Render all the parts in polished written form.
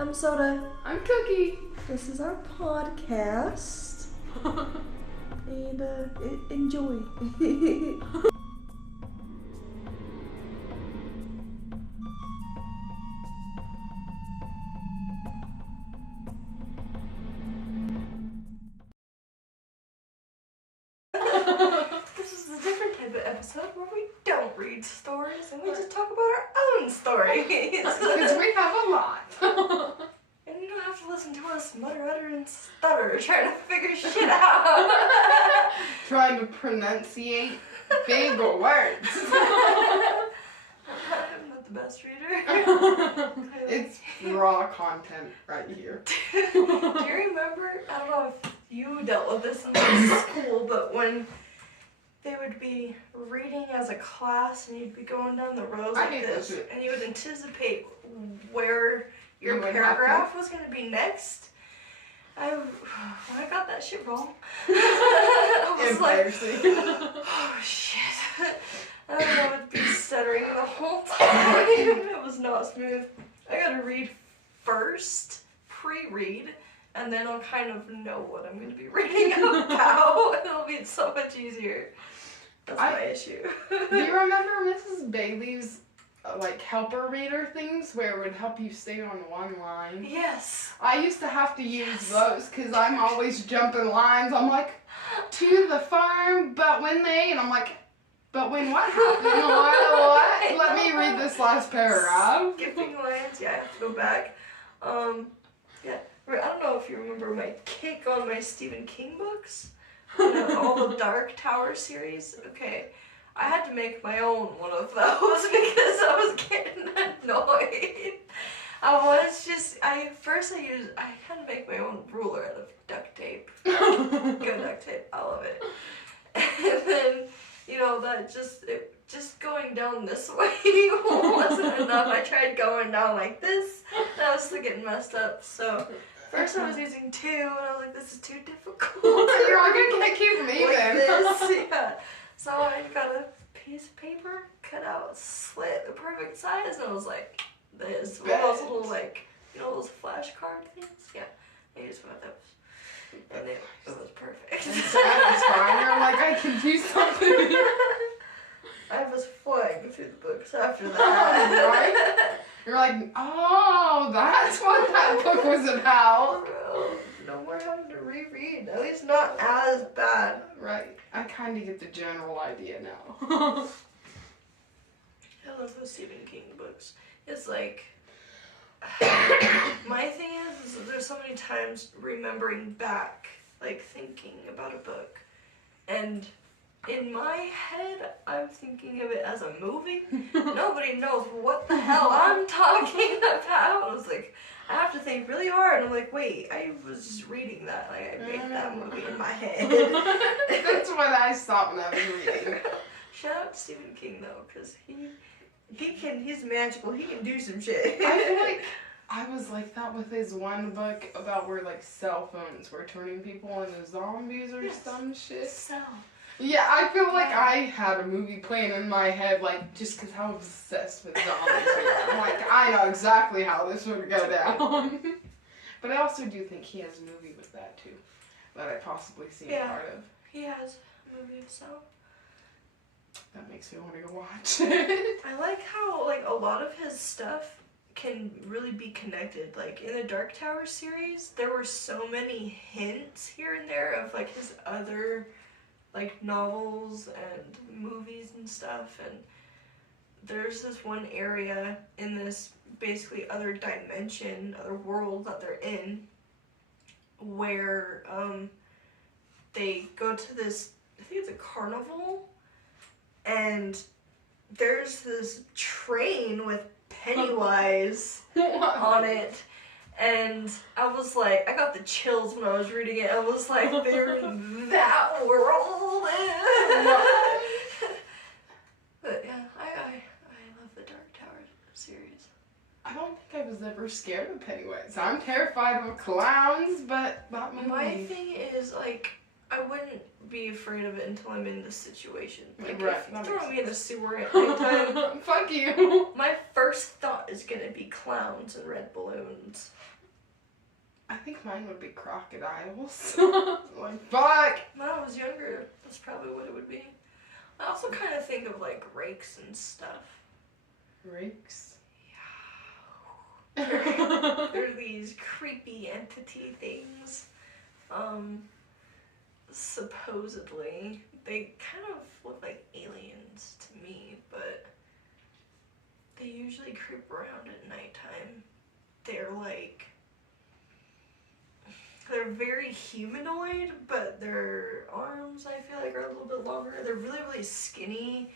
I'm Soda. I'm Cookie. This is our podcast. And enjoy. This is a different type of episode where we don't read stories and we just talk about our own stories. Because we have a lot. And you don't have to listen to us mutter, utter, and stutter trying to figure shit out. Trying to pronunciate big words. I'm not the best reader. It's raw content right here. Do you remember, I don't know if you dealt with this in like school, but when they would be reading as a class and you'd be going down the rows like this, and you would anticipate where your paragraph was going to be next. When I got that shit wrong, I was like, oh shit. I would be stuttering the whole time. It was not smooth. I gotta read first, pre-read, and then I'll kind of know what I'm going to be reading about. It'll be so much easier. That's my issue. Do you remember Mrs. Bailey's helper reader things where it would help you stay on one line? Yes. I used to have to use those because I'm always jumping lines. I'm like, to the farm, but when they, and I'm like, but when what happened? What? Let me read this last paragraph. Skipping lines, yeah, I have to go back. Yeah, I don't know if you remember my kick on my Stephen King books. All the Dark Tower series. Okay, I had to make my own one of those because I was getting annoyed. I had to make my own ruler out of duct tape. Good duct tape, I love it. And then, just going down this way wasn't enough. I tried going down like this, and I was still getting messed up, so first I was using 2, and I was like, this is too difficult. You're like, I can't keep them even. Like this, yeah. So I got a piece of paper, cut out, slit the perfect size, and I was like, this. One of those little, those flashcard things? Yeah, I used one of those. And it was perfect. It's satisfying. You're like, I can do something. I was flying through the books after that. Right? You're like, oh, that's what that book was about. No more having to reread. At least not as bad. Right. I kind of get the general idea now. I love those Stephen King books. It's like, my thing is there's so many times remembering back, like thinking about a book, and in my head I'm thinking of it as a movie. Nobody knows what the hell I'm talking about. I was like, I have to think really hard. I'm like, wait, I was just reading that. Like, I made that movie in my head. That's when I stopped when I was reading. Shout out to Stephen King though, because he's magical. He can do some shit. I feel like I was like that with his one book about where cell phones were turning people into zombies or some shit. Yeah, I feel like I had a movie playing in my head, just because I was obsessed with zombies. I'm like, I know exactly how this would go down. But I also do think he has a movie with that too, that I possibly seen part of. He has a movie, so. That makes me want to go watch it. I like how, a lot of his stuff can really be connected. Like, in the Dark Tower series, there were so many hints here and there of, his other, novels and movies and stuff. And there's this one area in this, basically, other dimension, other world that they're in, where, they go to this, I think it's a carnival, and there's this train with Pennywise on it, and I was like, I got the chills when I was reading it. I was like, they're in that world. But yeah, I love the Dark Tower series. I don't think I was ever scared of Pennywise. I'm terrified of clowns, but not me. My thing is I wouldn't be afraid of it until I'm in the situation. Like, Right, if you that throw makes me in a sewer at nighttime, fuck you. my first thought is gonna be clowns and red balloons. I think mine would be crocodiles. Like, fuck. When I was younger, that's probably what it would be. I also kind of think of, like, rakes and stuff. Rakes? Yeah. They're these creepy entity things. Supposedly. They kind of look like aliens to me, but they usually creep around at nighttime. They're like... They're very humanoid, but their arms, I feel like, are a little bit longer. They're really, really skinny.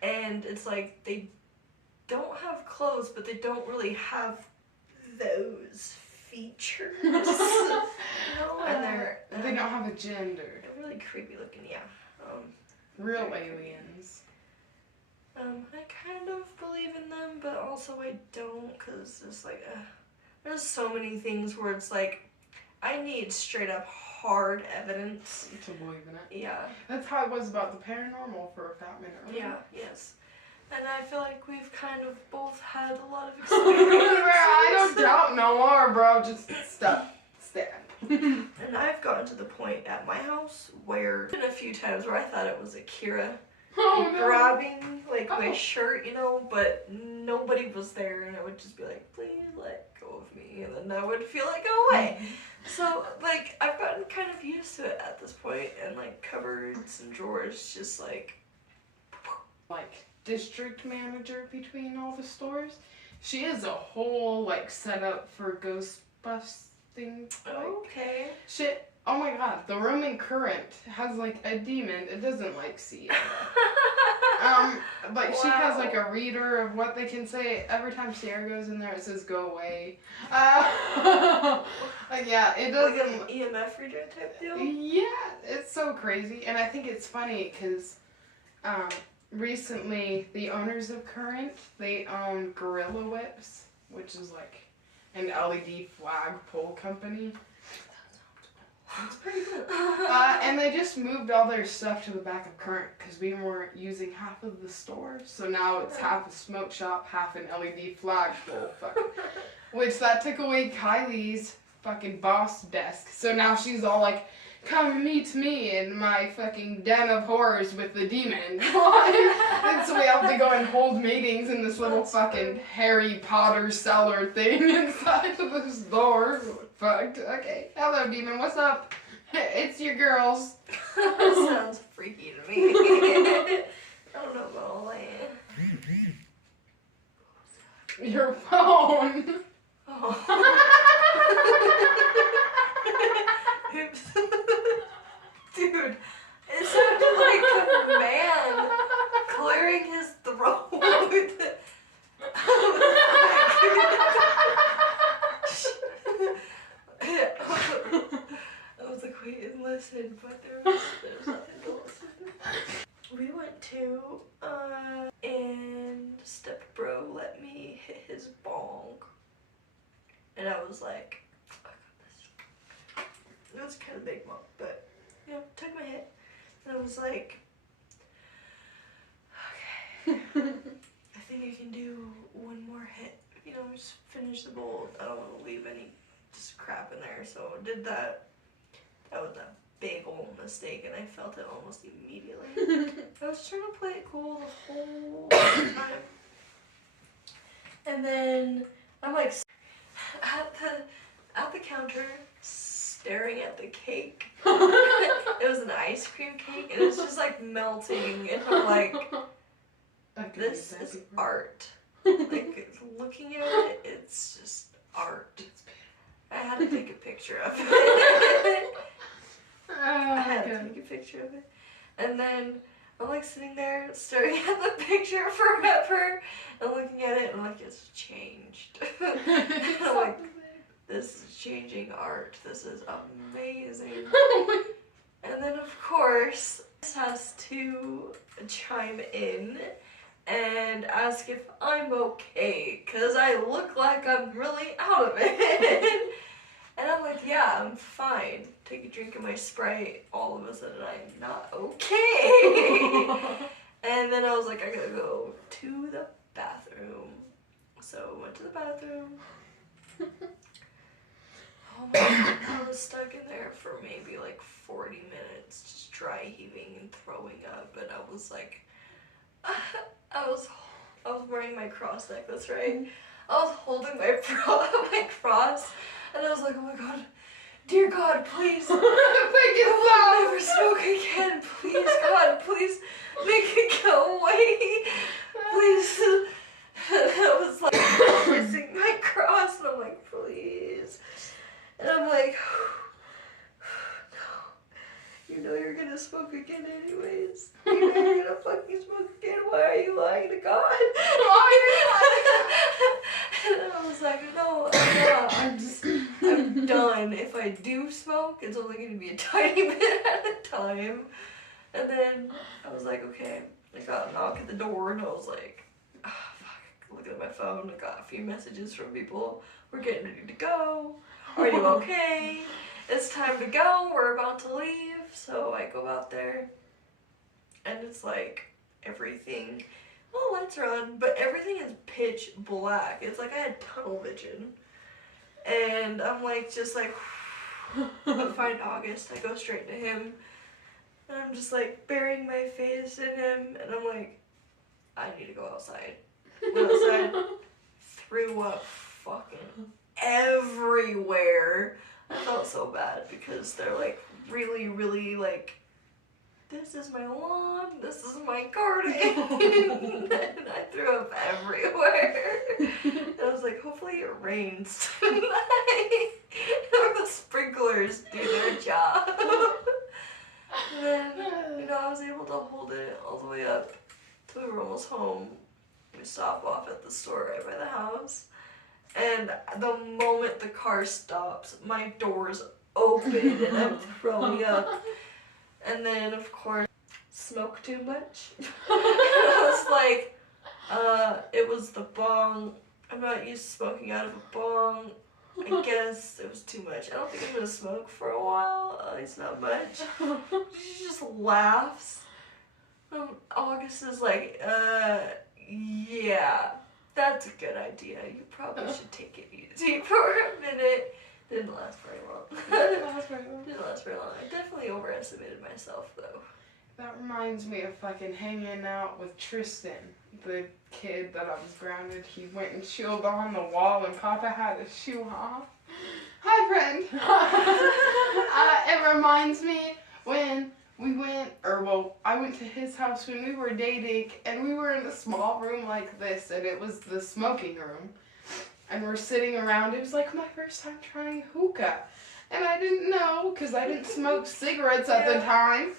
And it's like they don't have clothes, but they don't really have those features. And they don't have a gender. They're really creepy looking, yeah. Real aliens. I kind of believe in them, but also I don't, because it's like, there's so many things where it's like, I need straight up hard evidence. To believe in it. Yeah. That's how it was about the paranormal for a fat minute, right? Yeah, yes. And I feel like we've kind of both had a lot of experience. I don't doubt no more, bro. Just stop. Stand. And I've gotten to the point at my house where, been a few times where I thought it was Akira grabbing like my shirt, you know, but nobody was there, and I would just be like, please let go of me, and then I would feel like, go away. So, like, I've gotten kind of used to it at this point, and, like, cupboards and drawers just, like... district manager between all the stores. She has a whole, like, setup for ghost busting. Okay. Shit. Oh my god, the room in Current has, like, a demon. It doesn't, like, see it. Like, she has, like, a reader of what they can say. Every time Sierra goes in there, it says, go away. Like, yeah, it doesn't... Like an EMF reader type deal? Yeah, it's so crazy. And I think it's funny, because, recently, the owners of Current, they own Gorilla Whips, which is, like, an LED flagpole company. It's pretty cool. And they just moved all their stuff to the back of Current because we weren't using half of the store. So now it's half a smoke shop, half an LED flagpole. Which that took away Kylie's fucking boss desk. So now she's all like, come meet me in my fucking den of horrors with the demon. And so we have to go and hold meetings in this little fucking Harry Potter cellar thing inside of this door. Fucked. Okay. Hello, demon. What's up? It's your girls. That sounds freaky to me. I don't know about all that. Your phone. Oh. Oops. Dude, it sounded like a man clearing his throat. I was like, wait and listen, but there's nothing to listen to. We went to, and stepbro let me hit his bong. And I was like, I got this. It was kind of big mom, but, you know, took my hit. And I was like, okay, I think I can do one more hit. You know, just finish the bowl. I don't want to leave any just crap in there. So I did that. That was a big old mistake, and I felt it almost immediately. I was trying to play it cool the whole time. And then I'm like at the counter, staring at the cake. It was an ice cream cake, and it's just like melting, and I'm like, this is art. Like, looking at it, it's just art. I had to take a picture of it. I had to take a picture of it. And then I'm like sitting there staring at the picture forever and looking at it, and I'm like, it's changed. And I'm like, this is changing art. This is amazing. And then of course, this has to chime in and ask if I'm okay, because I look like I'm really out of it. And I'm like, yeah, I'm fine. Take a drink of my Sprite. All of a sudden, I'm not okay. And then I was like, I gotta go to the bathroom. So went to the bathroom. Oh my god, I was stuck in there for maybe like 40 minutes, just dry heaving and throwing up. And I was like, I was wearing my cross necklace, right? I was holding my cross, and I was like, oh my god, dear God, please, I will never smoke again. Please, God, please make it go away. Please. I was like kissing my cross, and I'm like, please. And I'm like, no, you know you're gonna smoke again anyways. You know you're gonna fucking smoke again. Why are you lying to God? And I was like, no, I'm not. I'm done. If I do smoke, it's only gonna be a tiny bit at a time. And then I was like, okay. I got a knock at the door, and I was like, oh, fuck. Looking at my phone, I got a few messages from people. We're getting ready to go. Are you okay? It's time to go. We're about to leave. So I go out there, and it's like everything. Well, lights are on, but everything is pitch black. It's like I had tunnel vision. And I'm like, just like, I find August. I go straight to him. And I'm just like burying my face in him. And I'm like, I need to go outside. Went outside, threw up fucking everywhere. I felt so bad because they're like really, really like, this is my lawn, this is my garden. And I threw up everywhere. And I was like, hopefully it rains tonight. Or the sprinklers do their job. And then, you know, I was able to hold it all the way up till we were almost home. We stop off at the store right by the house. And the moment the car stops, my door's open and I'm throwing up. And then, of course, smoke too much. I was like, it was the bong. I'm not used to smoking out of a bong. I guess it was too much. I don't think I'm gonna smoke for a while. At least not much. She just laughs. August is like, yeah, that's a good idea. You probably should take it easy for a minute. Didn't last very long. Didn't last very long. I definitely overestimated myself, though. That reminds me of fucking hanging out with Tristan, the kid that I was grounded. He went and chilled on the wall and Papa had his shoe off. Hi, friend. It reminds me when I went to his house when we were dating, and we were in a small room like this, and it was the smoking room. And we're sitting around. It was like my first time trying hookah. And I didn't know, because I didn't smoke cigarettes at the time.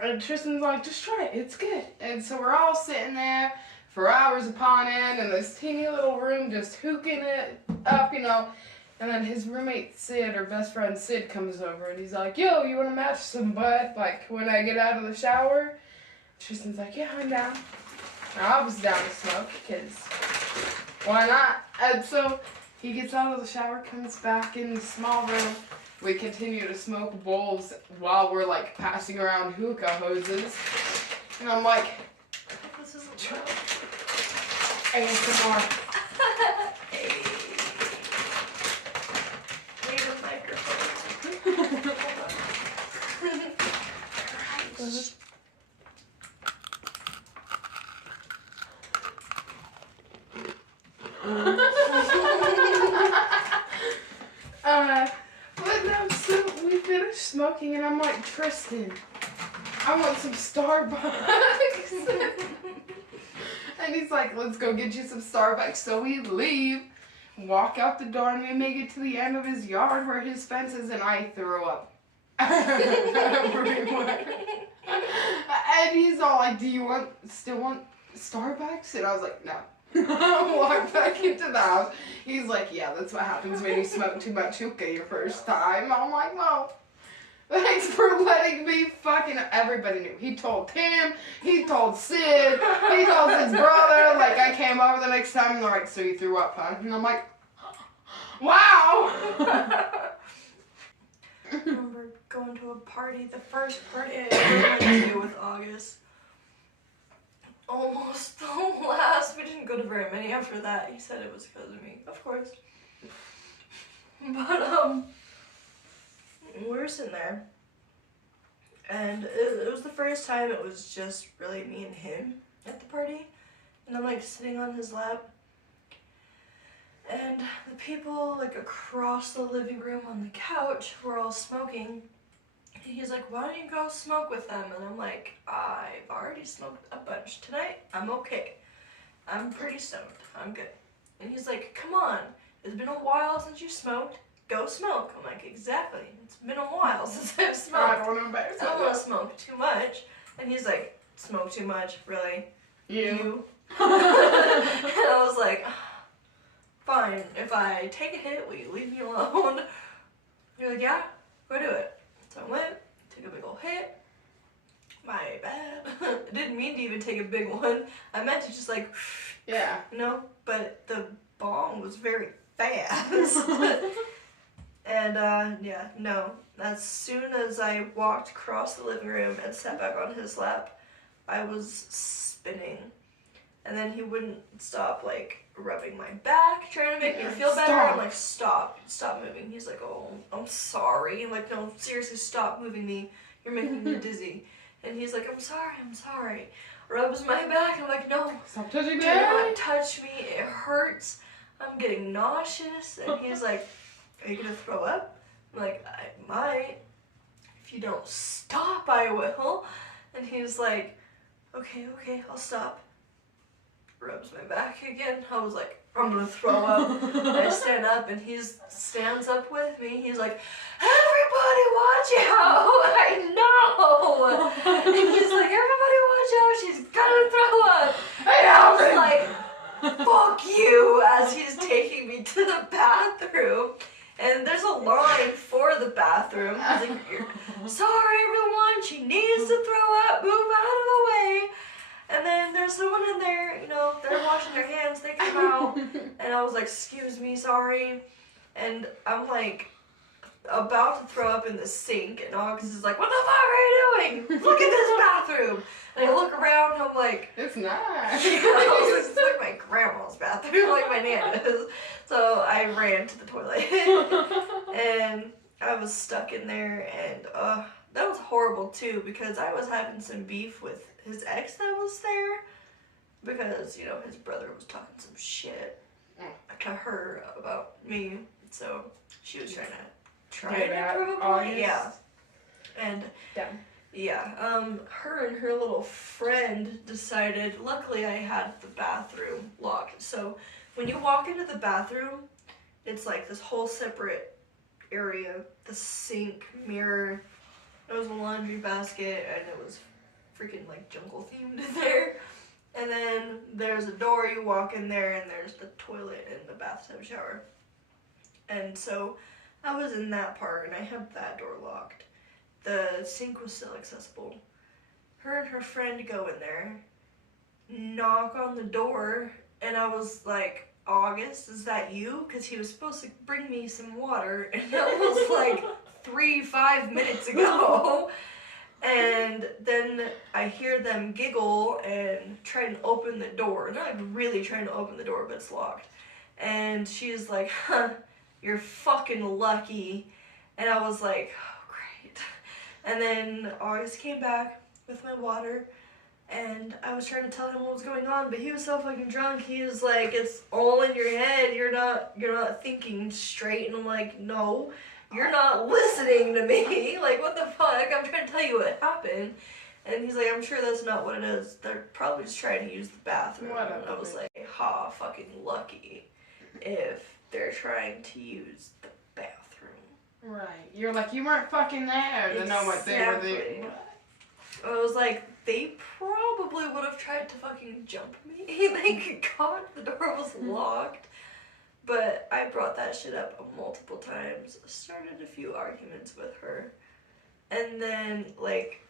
And Tristan's like, just try it, it's good. And so we're all sitting there for hours upon end in this teeny little room just hooking it up, you know. And then his roommate Sid, or best friend Sid, comes over and he's like, yo, you want to match some butt, like, when I get out of the shower? Tristan's like, yeah, I'm down. And I was down to smoke, because why not? And so he gets out of the shower, comes back in the small room. We continue to smoke bowls while we're like passing around hookah hoses. And I'm like, this isn't true. ASMR. Hey. Need a microphone. But no, so we finished smoking and I'm like, Tristan, I want some Starbucks. And he's like, let's go get you some Starbucks. So we leave, walk out the door, and we make it to the end of his yard where his fence is, and I throw up everywhere. And he's all like, do you still want Starbucks? And I was like, no. Walk back into the house. He's like, yeah, that's what happens when you smoke too much hookah your first time. I'm like, well, thanks for letting me fucking. Everybody knew. He told Tim, he told Sid, he told his brother. Like, I came over the next time and they're like, so you threw up, huh? And I'm like, wow. I remember going to a party, the first party I ever went to with August. Almost the last. We didn't go to very many after that. He said it was because of me, of course. But we were sitting there, and it was the first time it was just really me and him at the party, and I'm like sitting on his lap, and the people like across the living room on the couch were all smoking. He's like, why don't you go smoke with them? And I'm like, I've already smoked a bunch tonight. I'm okay. I'm pretty stoned. I'm good. And he's like, come on. It's been a while since you smoked. Go smoke. I'm like, exactly. It's been a while since I've smoked. I don't want to smoke too much. And he's like, smoke too much? Really? You? And I was like, fine. If I take a hit, will you leave me alone? You're like, yeah, go do it. So I went, took a big ol' hit. My bad. I didn't mean to even take a big one. I meant to just like, yeah. You know, but the bong was very fast. And yeah, no. As soon as I walked across the living room and sat back on his lap, I was spinning. And then he wouldn't stop like rubbing my back, trying to make me feel better. Stop. I'm like, stop moving. He's like, oh, I'm sorry. I'm like, no, seriously, stop moving me. You're making me dizzy. And he's like, I'm sorry. Rubs my back. I'm like, no, stop touching me. Do not touch me. It hurts. I'm getting nauseous. And he's like, are you gonna throw up? I'm like, I might. If you don't stop, I will. And he's like, okay, I'll stop. Rubs my back again. I was like, I'm gonna throw up. I stand up and he stands up with me. He's like, everybody watch out! I know! And he's like, everybody watch out! She's gonna throw up! And I was like, fuck you! As he's taking me to the bathroom. And there's a line for the bathroom. He's like, sorry everyone, she needs to throw up, move out of the way. And then there's someone in there, you know, they're washing their hands, they come out, and I was like, excuse me, sorry. And I'm like, about to throw up in the sink, and August is like, what the fuck are you doing? Look at this bathroom. And I look around, and I'm like, it's nice. It's like my grandma's bathroom, like my nana's. So I ran to the toilet, and I was stuck in there, and that was horrible too, because I was having some beef with his ex that was there, because, you know, his brother was talking some shit to her about me, so she was trying to prove a point. Yeah. And her and her little friend decided, luckily I had the bathroom locked, so when you walk into the bathroom, it's like this whole separate area, the sink, mirror, there was a laundry basket, and it was freaking like jungle themed in there. And then there's a door, you walk in there, and there's the toilet and the bathtub shower. And so I was in that part, and I had that door locked. The sink was still accessible. Her and her friend go in there, knock on the door, and I was like, August, is that you? Because he was supposed to bring me some water, and it was like 5 minutes ago. And then I hear them giggle and try and open the door. Not like really trying to open the door, but it's locked. And she's like, huh, you're fucking lucky. And I was like, oh, great. And then August came back with my water, and I was trying to tell him what was going on, but he was so fucking drunk. He was like, it's all in your head. You're not thinking straight. And I'm like, no. You're not listening to me. Like, what the fuck? I'm trying to tell you what happened. And he's like, I'm sure that's not what it is. They're probably just trying to use the bathroom. And I was like, ha, fucking lucky if they're trying to use the bathroom. Right. You're like, you weren't fucking there to know what they were doing. I was like, they probably would have tried to fucking jump me. They got the door was locked. But I brought that shit up multiple times, started a few arguments with her, and then, like,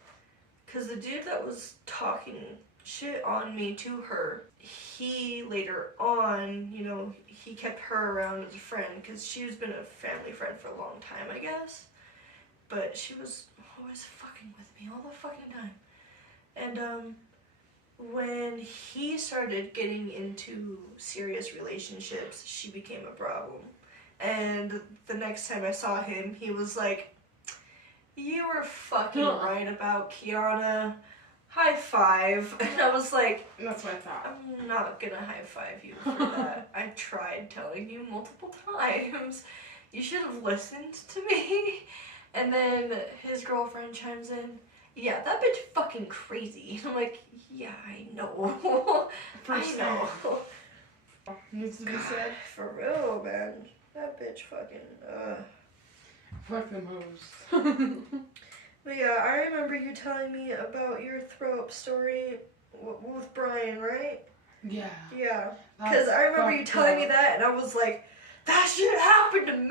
because the dude that was talking shit on me to her, he later on, you know, he kept her around as a friend, because she's been a family friend for a long time, I guess, but she was always fucking with me all the fucking time. And when he started getting into serious relationships, she became a problem. And the next time I saw him, he was like, "You were fucking right about Kiana. High five." And I was like, That's what I thought. "I'm not gonna high five you for that. I tried telling you multiple times. You should have listened to me." And then his girlfriend chimes in, "Yeah, that bitch fucking crazy." And I'm like, "Yeah, I know." I know. Needs to be said. For real, man. That bitch fucking, Fuck them hoes. But yeah, I remember you telling me about your throw-up story with Brian, right? Yeah. Yeah. Because I remember you telling me up. that, and I was like, that shit happened to me!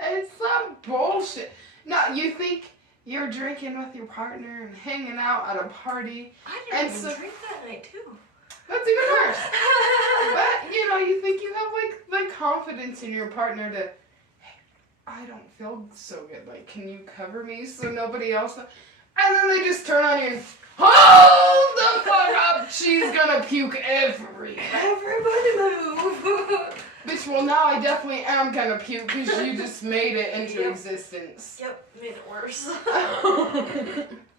It's some bullshit. No, you think you're drinking with your partner and hanging out at a party. I didn't even drink that night, too. That's even worse. But, you know, you think you have, like, the confidence in your partner to, "Hey, I don't feel so good. Like, can you cover me so nobody else..." And then they just turn on you and, "Hold the fuck up! She's gonna puke everywhere." Everybody move! Bitch, well, now I definitely am gonna puke because you just made it into Yep. existence. Yep, made it worse.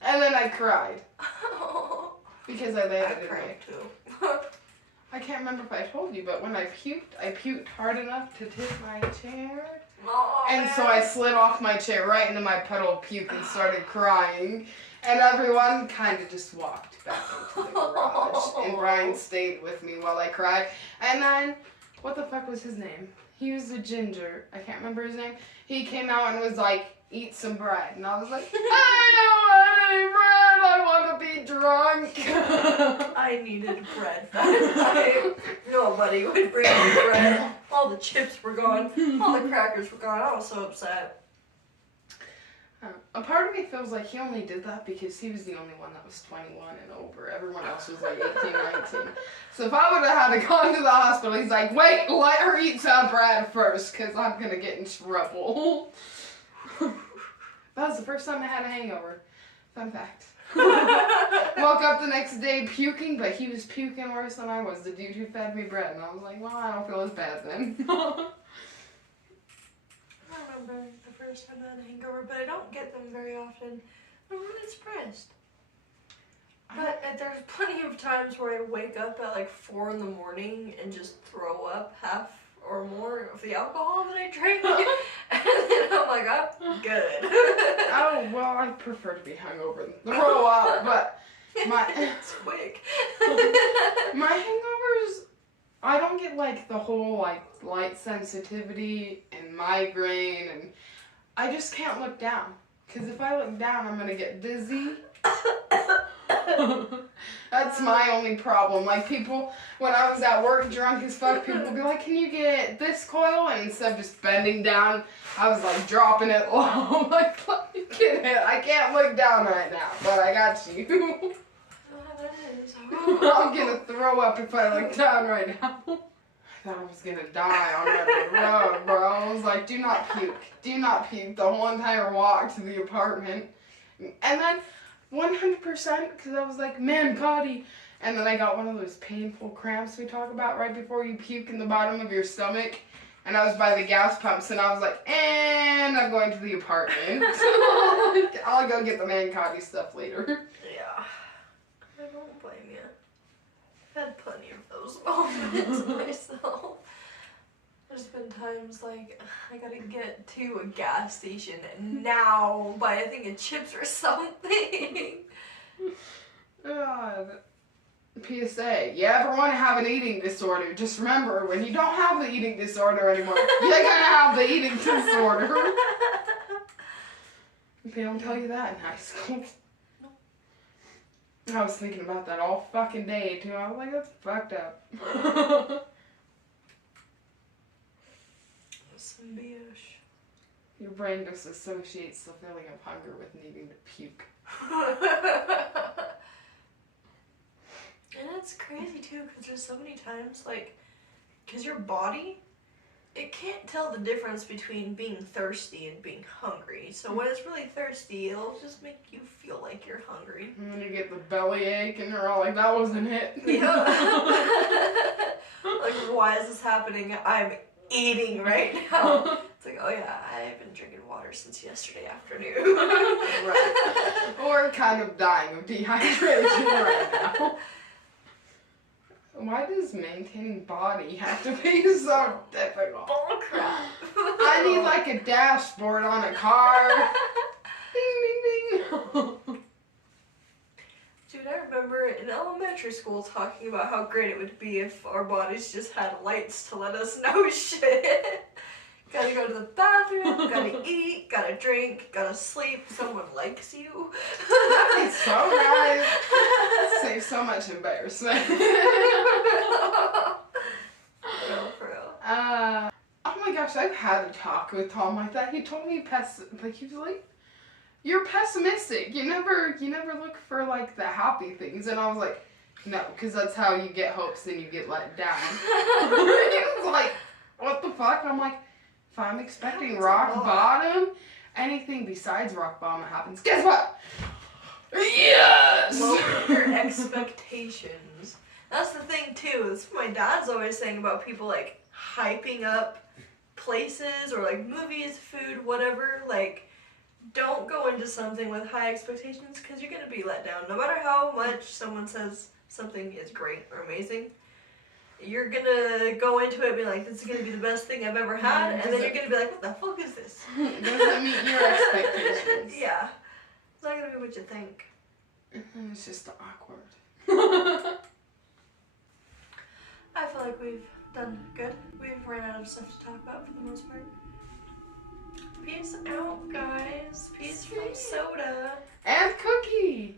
And then I cried. Because I landed I in cried, my... too. I can't remember if I told you, but when I puked hard enough to tip my chair. Oh, And man. so I slid off my chair right into my puddle of puke and started crying. And everyone kind of just walked back into the garage. And Brian stayed with me while I cried. And then, what the fuck was his name? He was a ginger. I can't remember his name. He came out and was like, "Eat some bread." And I was like, "I don't want any bread. I want to be drunk." I needed bread that night. Nobody would bring me bread. All the chips were gone. All the crackers were gone. I was so upset. A part of me feels like he only did that because he was the only one that was 21 and over. Everyone else was like 18, 19. So if I would have had to go into the hospital, he's like, "Wait, let her eat some bread first because I'm going to get in trouble." That was the first time I had a hangover. Fun fact. Woke up the next day puking, but he was puking worse than I was. The dude who fed me bread. And I was like, well, I don't feel as bad then. I remember the first time I had a hangover, but I don't get them very often. I'm really surprised. But there's plenty of times where I wake up at like 4 in the morning and just throw up half or more of the alcohol that I drank. And then I'm like, "Oh, good." Oh, well, I prefer to be hungover than throw up, but It's quick. my hangovers, I don't get like the whole like light sensitivity and migraine, and I just can't look down. Because if I look down, I'm going to get dizzy. That's my only problem. Like people, when I was at work drunk as fuck, people would be like, "Can you get this coil?" And instead of just bending down, I was like dropping it low. Like, let me get it. I can't look down right now, but I got you. That is. I'm gonna throw up if I look down right now. I thought I was gonna die on that road, bro. I was like, "Do not puke. Do not puke." The whole entire walk to the apartment. And then 100%, because I was like, "Man, Cody." And then I got one of those painful cramps we talk about right before you puke in the bottom of your stomach. And I was by the gas pumps, and I was like, "And I'm going to the apartment." I'll go get the man Cody stuff later. Yeah. I don't blame you. I've had plenty of those moments myself. There's been times like I gotta get to a gas station now, buy a thing of chips or something. God. PSA, you ever want to have an eating disorder, just remember, when you don't have the eating disorder anymore, you're gonna have the eating disorder. They don't tell you that in high school. I was thinking about that all fucking day, too. I was like, that's fucked up. Some bitch. Your brain just associates the feeling of hunger with needing to puke. And it's crazy too, because there's so many times, like, because your body, it can't tell the difference between being thirsty and being hungry. So when it's really thirsty, it'll just make you feel like you're hungry. And then you get the bellyache and you're all like, that wasn't it. Yeah. Like, why is this happening? I'm eating right now. It's like, oh yeah, I've been drinking water since yesterday afternoon. Right. Or kind of dying of dehydration right now. Why does maintaining body have to be so difficult? Bullcrap. I need like a dashboard on a car. Ding, ding, ding. Dude, I remember in elementary school talking about how great it would be if our bodies just had lights to let us know shit. Gotta go to the bathroom, gotta eat, gotta drink, gotta sleep, someone likes you. That'd be so nice. Save so much embarrassment. For real. Oh my gosh, I've had a talk with Tom like that. He told me he was like, you're pessimistic. You never look for like the happy things. And I was like, no, because that's how you get hopes and you get let down. He was like, what the fuck? I'm like, if I'm expecting rock bottom, anything besides rock bottom happens. Guess what? Yes! Lower your expectations. That's the thing too. That's what my dad's always saying about people like hyping up places or like movies, food, whatever. Like, don't go into something with high expectations because you're gonna be let down. No matter how much someone says something is great or amazing, you're gonna go into it and be like, this is gonna be the best thing I've ever had, and then you're gonna be like, what the fuck is this? Doesn't meet your expectations. Yeah. It's not gonna be what you think. And it's just awkward. I feel like we've done good. We've ran out of stuff to talk about for the most part. Peace out, guys. Peace from soda. And cookie.